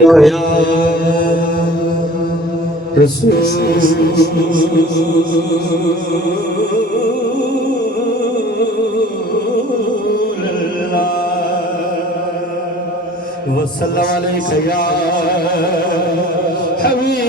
या रसूल अल्लाह वसल्लम अलैका या हबीब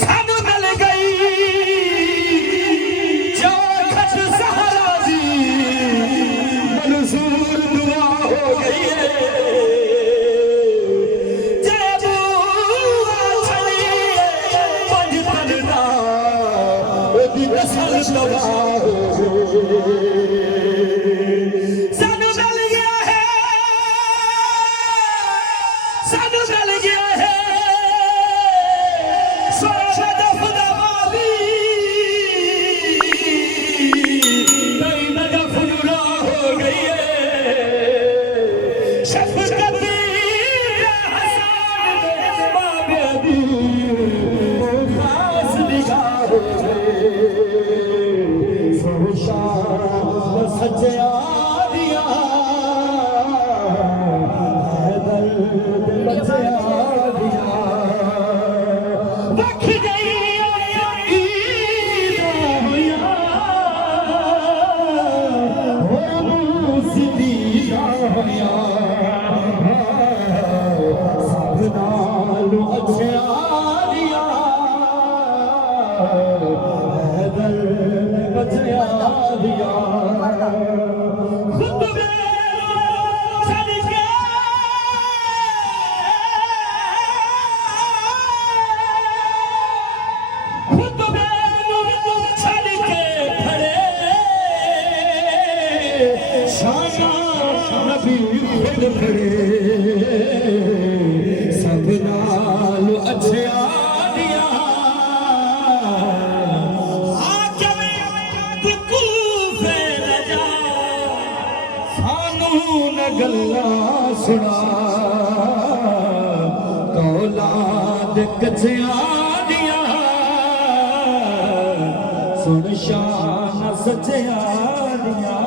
सानू मिल गई जो खत सहरा दी मंजूर दुआ हो गई है जब छड़ी पंज तलदा ओदी नस्ल तबाह हो सानू मिल गया है सानू मिल गया है सब नाल अच्छा दिया सानू न गल्लां सुना कौलाद कछिया दिया सुन शान सचिया दिया